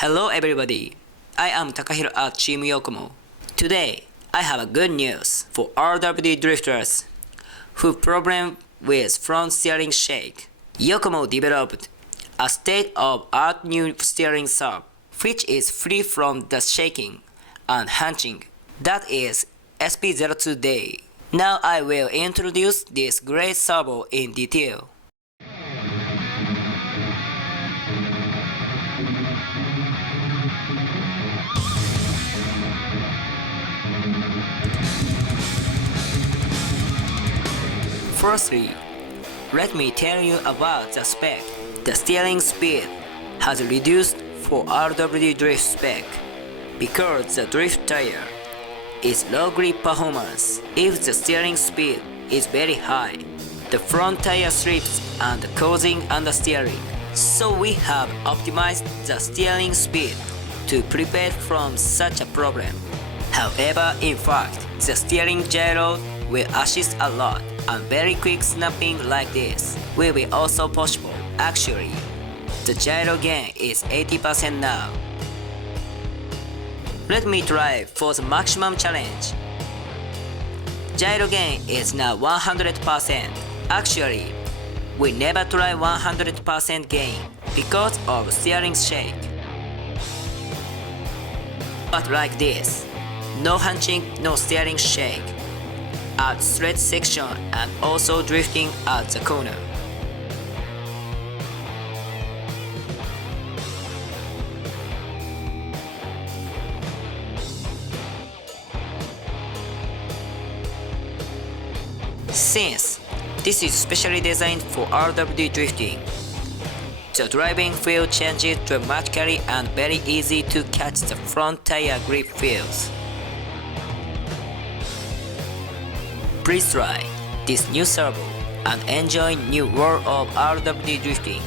Hello everybody, I am Takahiro at Team Yokomo. Today, I have a good news for RWD drifters who problem with front steering shake. Yokomo developed a state-of-art new steering sub, which is free from the shaking and hunching. That is SP02D. Now I will introduce this great servo in detail. Firstly, let me tell you about the spec. The steering speed has reduced for RWD drift spec because the drift tire is low grip performance. If the steering speed is very high, the front tire slips and causing understeering. So we have optimized the steering speed to prevent from such a problem. However, in fact, the steering gyro will assist a lot, and very quick snapping like this will be also possible. Actually, the gyro gain is 80% now. Let me try for the maximum challenge. Gyro gain is now 100%. Actually, we never try 100% gain because of steering shake. But like this, no hunching, no steering shake at straight section and also drifting at the corner. Since this is specially designed for RWD drifting, the driving feel changes dramatically and very easy to catch the front tire grip feels. Please try this new servo and enjoy new world of RWD drifting.